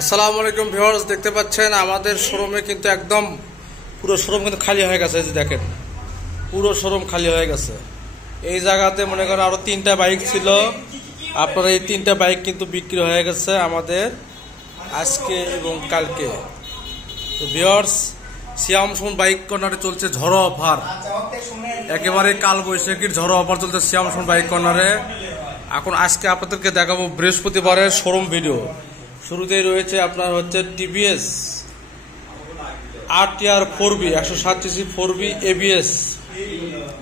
আসসালামু আলাইকুম ভিউয়ার্স, দেখতে পাচ্ছেন আমাদের শোরুমে কিন্তু একদম পুরো শোরুম কিন্তু খালি হয়ে গেছে। এই যে দেখেন, পুরো শোরুম খালি হয়ে গেছে। এই জায়গাতে মনে করেন আরো 3টা বাইক ছিল, আপনার এই 3টা বাইক কিন্তু বিক্রি হয়ে গেছে আমাদের আজকে এবং কালকে। তো ভিউয়ার্স, সিয়াম সুমন বাইক কর্নারে চলছে ঝড়ো অফার, একেবারে কাল বৈশাখীর ঝড়ো অফার চলছে সিয়াম সুমন বাইক কর্নারে। এখন আজকে আপনাদেরকে দেখাবো বৃহস্পতিবারের শোরুম ভিডিও। শুরুতেই রয়েছে আপনার হচ্ছে TVS RTR 4B 107cc 4B ABS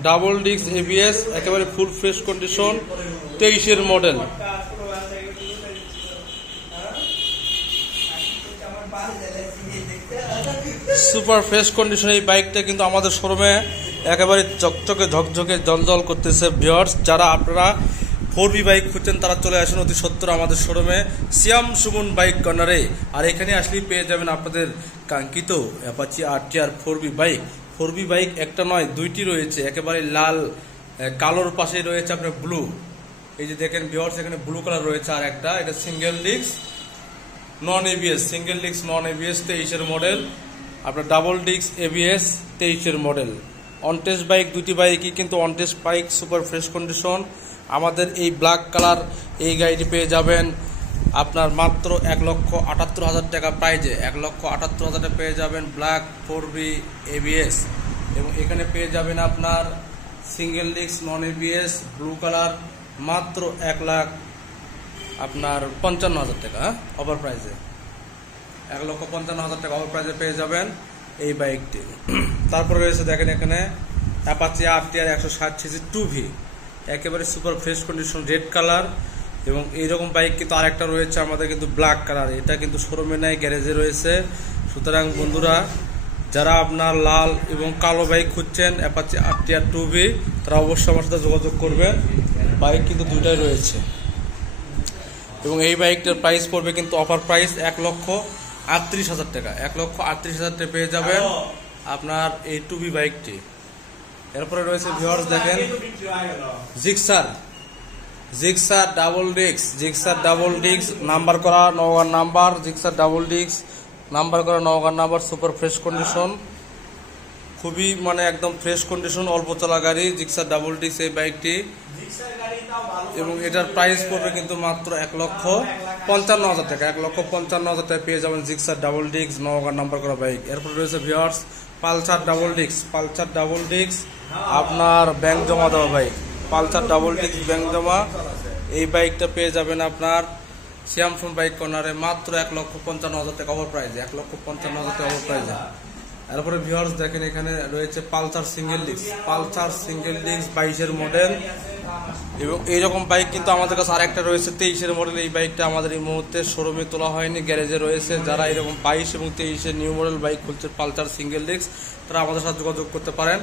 double disc ABS, একেবারে ফুল ফ্রেশ কন্ডিশন, 23-এর মডেল। সুপার ফ্রেশ কন্ডিশন এই বাইকটা কিন্তু আমাদের শোরুমে একেবারে চকচকে ঝকঝকে জলজল করতেছে। ভিউয়ার্স, যারা আপনারা 4B বাইক খুঁজছেন তারা চলে আসেন অতি সত্বর আমাদের শোরুমে সিয়াম সুমন বাইক কর্নারে। আর এখানে আসলেই পেয়ে যাবেন আপনাদের কাঙ্ক্ষিত Apache RTR 4B bike. 4B bike একটা নয়, দুইটি রয়েছে, একেবারে লাল, কালোর পাশে রয়েছে আপনার ব্লু। এই যে দেখেন ভিউয়ার্স, এখানে ব্লু কালার রয়েছে। আর একটা এটা single disc non ABS, single disc non ABS 23-এর মডেল। আপনার ডাবল ডিস্ক ABS 23-এর মডেল। অনটেস্ট বাইক, দুটি বাইকই কিন্তু on test bike, super fresh condition. আমাদের এই ব্ল্যাক কালার এই গাড়িটি পেয়ে যাবেন আপনার মাত্র 1,78,000 টাকা প্রাইজে। 1,78,000 পেয়ে যাবেন ব্ল্যাক 4B ABS। এবং এখানে পেয়ে যাবেন আপনার single disc non ABS blue colour মাত্র 1,55,000 টাকা ওভার প্রাইজে। 1,55,000 টাকা ওভার প্রাইজে পেয়ে যাবেন এই বাইকটি। তারপরে রয়েছে দেখেন এখানে অ্যাপাচি RTR 107cc 2V, একেবারে super fresh condition, red colour. এবং এইরকম বাইক কিন্তু আরেকটা রয়েছে আমাদের কিন্তু ব্ল্যাক কালার, এটা কিন্তু শোরুমে নাই, গ্যারেজে রয়েছে। সুতরাং বন্ধুরা, যারা আপনার লাল এবং কালো বাইক খুঁজছেন অ্যাপাচি RTR 2V, তারা অবশ্যই আমার সাথে যোগাযোগ করবেন। বাইক কিন্তু দুইটাই রয়েছে। এবং এই বাইকটার প্রাইস পড়বে কিন্তু অফার প্রাইস 1,38,000 টাকা। 1,38,000 টাকা পেয়ে যাবেন আপনার এই 2V বাইকটি। এরপরে রয়েছে ভিউয়ার্স দেখেন জিক্সার ডাবল ডিস্ক নাম্বার করা Naogaon number, Gixxer double disc number করা Naogaon number, super fresh condition, খুবই মানে একদম ফ্রেশ কন্ডিশন, অল্প চলা গাড়ি জিক্সার ডাবল ডিস্ক এই বাইকটি। এবং এটার প্রাইস পড়বে কিন্তু মাত্র 1,55,000 টাকা। 1,55,000 টাকা পেয়ে যাবেন Gixxer double disk Naogaon number করা বাইক। এরপরে রয়েছে ভিউয়ার্স পালসার ডাবল ডিস্ক আপনার ব্যাংক জমা দেওয়া bike, Pulsar double disc bank জমা। এই বাইকটা পেয়ে যাবেন আপনার সিয়াম সুমন বাইক কর্নারে মাত্র 1,55,000 টাকা ওভার প্রাইজে। 1,55,000 টাকা ওভার প্রাইজে। তারপরে ভিউয়ার্স দেখেন এখানে রয়েছে পালসার সিঙ্গেল ডিস্ক 22-এর মডেল। এবং এইরকম বাইক কিন্তু আমাদের কাছে আরেকটা রয়েছে 23-এর মডেল। এই বাইকটা আমাদের এই মুহূর্তে শোরুমে তোলা হয়নি, গ্যারেজে রয়েছে। যারা এরকম 22 এবং 23-এর নিউ মডেল বাইক খুলছে পালসার সিঙ্গেল ডিস্ক, তারা আমাদের সাথে যোগাযোগ করতে পারেন।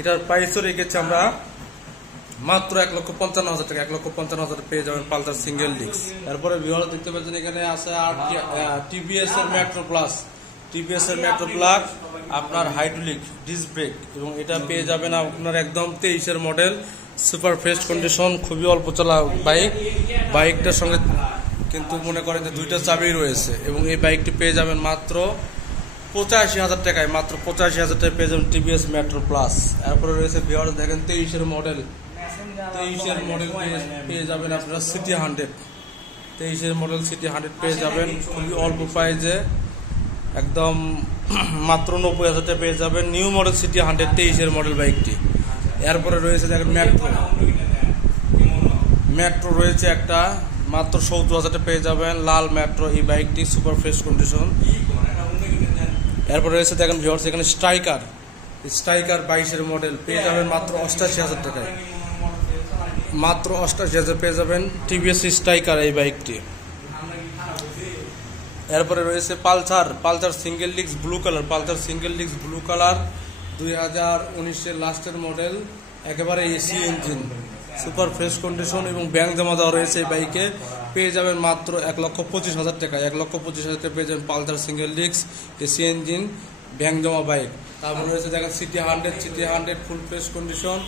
এটার প্রাইসও রেখেছি আমরা মাত্র 1,55,000 টাকা। 1,55,000 পেয়ে যাবেন পালসার সিঙ্গেল ডিস্ক। তারপরে ভিউয়ার্স দেখতে পাচ্ছেন এখানে আছে TVS এর মেট্রো প্লাস আপনার হাইড্রোলিক ডিস্ক ব্রেক। এবং এটা পেয়ে যাবেন আপনার একদম 23-এর মডেল, সুপার ফ্রেশ কন্ডিশন, খুবই অল্প চলা বাইক। বাইকটার সঙ্গে কিন্তু মনে করেন যে 2টা চাবি রয়েছে। এবং এই বাইকটি পেয়ে যাবেন মাত্র 85,000 টাকায়। মাত্র 85,000 টাকায় পেয়ে যাবেন TVS মেট্রো প্লাস। এরপরে রয়েছে ভিউয়ার্স দেখেন 23-এর মডেল পেয়ে যাবেন আপনারা সিটি 100। 23-এর মডেল সিটি 100 পেয়ে যাবেন খুবই অল্প প্রাইজে, একদম মাত্র 90,000 টাকা পেয়ে যাবেন নিউ মডেল সিটি 100 23-এর মডেল বাইকটি। এরপরে রয়েছে দেখেন মেট্রো রয়েছে একটা, মাত্র 70,000 টাকা পেয়ে যাবেন লাল মেট্রো এই বাইকটি, সুপার ফ্রেশ কন্ডিশন। এরপরে রয়েছে দেখেন ভিউয়ার্স এখানে স্ট্রাইকার 22-এর মডেল পেয়ে যাবেন মাত্র 88,000 টাকায়। মাত্র 88,000 পেয়ে যাবেন TVS স্ট্রাইকার এই বাইকটি। এরপরে রয়েছে Pulsar single disc blue colour 2019-এর লাস্টের মডেল, একেবারে AC engine, super fresh condition এবং ব্যাংক জমা দেওয়া রয়েছে এই বাইকে। পেয়ে যাবেন মাত্র 1,25,000 টাকা। 1,25,000 টাকা পেয়ে যাবেন Pulsar single disk AC engine bank জমা বাইক। তারপরে রয়েছে দেখেন সিটি 100 ফুল ফ্রেশ কন্ডিশন,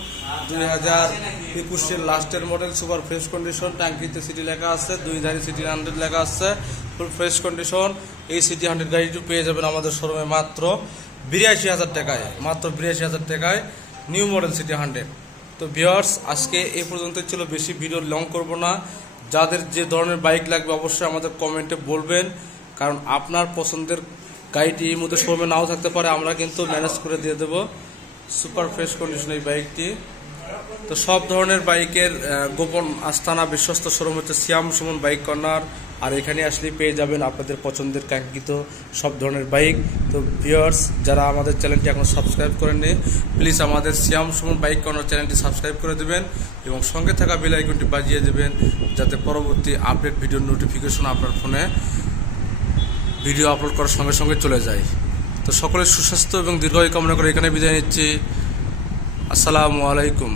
2021 লাস্টের মডেল, সুপার ফ্রেশ কন্ডিশন, ট্যাঙ্কিতে সিটি লেখা আছে, 2 ধারে সিটি 100 লেখা আছে, ফুল ফ্রেশ কন্ডিশন। এই সিটি 100 গাড়িটি পেয়ে যাবেন আমাদের শোরুমে মাত্র 82,000 টাকায়, মাত্র 82,000 টাকায় নিউ মডেল সিটি 100। তো ভিউয়ার্স, আজকে এই পর্যন্তই ছিল, বেশি ভিডিও লং করব না। যাদের যে ধরনের বাইক লাগবে অবশ্যই আমাদের কমেন্টে বলবেন, কারণ আপনার পছন্দের গাড়িটি এর মধ্যে শোরুমে নাও থাকতে পারে, আমরা কিন্তু ম্যানেজ করে দিয়ে দেবো। সুপার ফ্রেশ কন্ডিশন এই বাইকটি। তো সব ধরনের বাইকের গোপন আস্তানা বিশ্বস্ত শোরুম হচ্ছে সিয়াম সুমন বাইক কর্নার। আর এখানে আসলে পেয়ে যাবেন আপনাদের পছন্দের কাঙ্ক্ষিত সব ধরনের বাইক। তো ভিউয়ার্স, যারা আমাদের চ্যানেলটি এখন সাবস্ক্রাইব করেননি, প্লিজ আমাদের সিয়াম সুমন বাইক কর্নার চ্যানেলটি সাবস্ক্রাইব করে দেবেন এবং সঙ্গে থাকা বেল আইকনটি বাজিয়ে দেবেন, যাতে পরবর্তী আপডেট ভিডিওর নোটিফিকেশন আপনার ফোনে ভিডিও আপলোড করার সঙ্গে সঙ্গে চলে যায়। তো সকলের সুস্বাস্থ্য এবং দীর্ঘায়ু কামনা করে এখানে বিদায় নিচ্ছি। আসসালামু আলাইকুম।